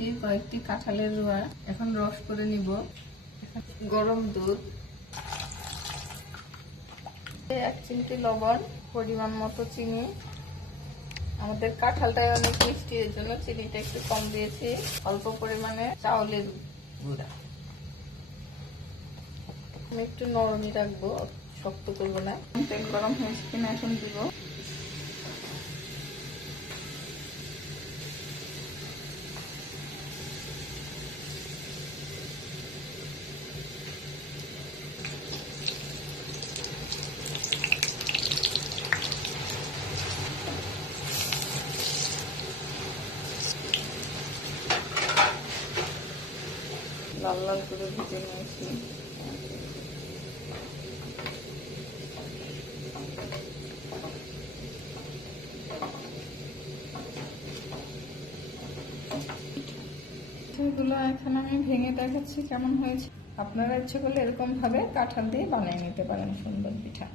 নিয়েছি কয়েকটি কাঁঠালের রোয়া, এখন রস করে নিব। গরম দুধ, 1 চিমটি লবণ, পরিমাণ মতো চিনি। আমাদের কাঁঠালটা অনেক মিষ্টি, এর জন্য চিনিটা একটু কম দিয়েছি। অল্প পরিমাণে চাউলের গুঁড়া। আমি একটু নরমই রাখবো, শক্ত করবো না। তেল গরম হয়েছে কিনা এখন দিব। লাল লাল করে ভেজে নিয়েছি। এগুলো এখন আমি ভেঙে দেখাচ্ছি কেমন হয়েছে। আপনারা ইচ্ছে করলে এরকম ভাবে কাঁঠাল দিয়ে বানিয়ে নিতে পারেন সুন্দর পিঠা।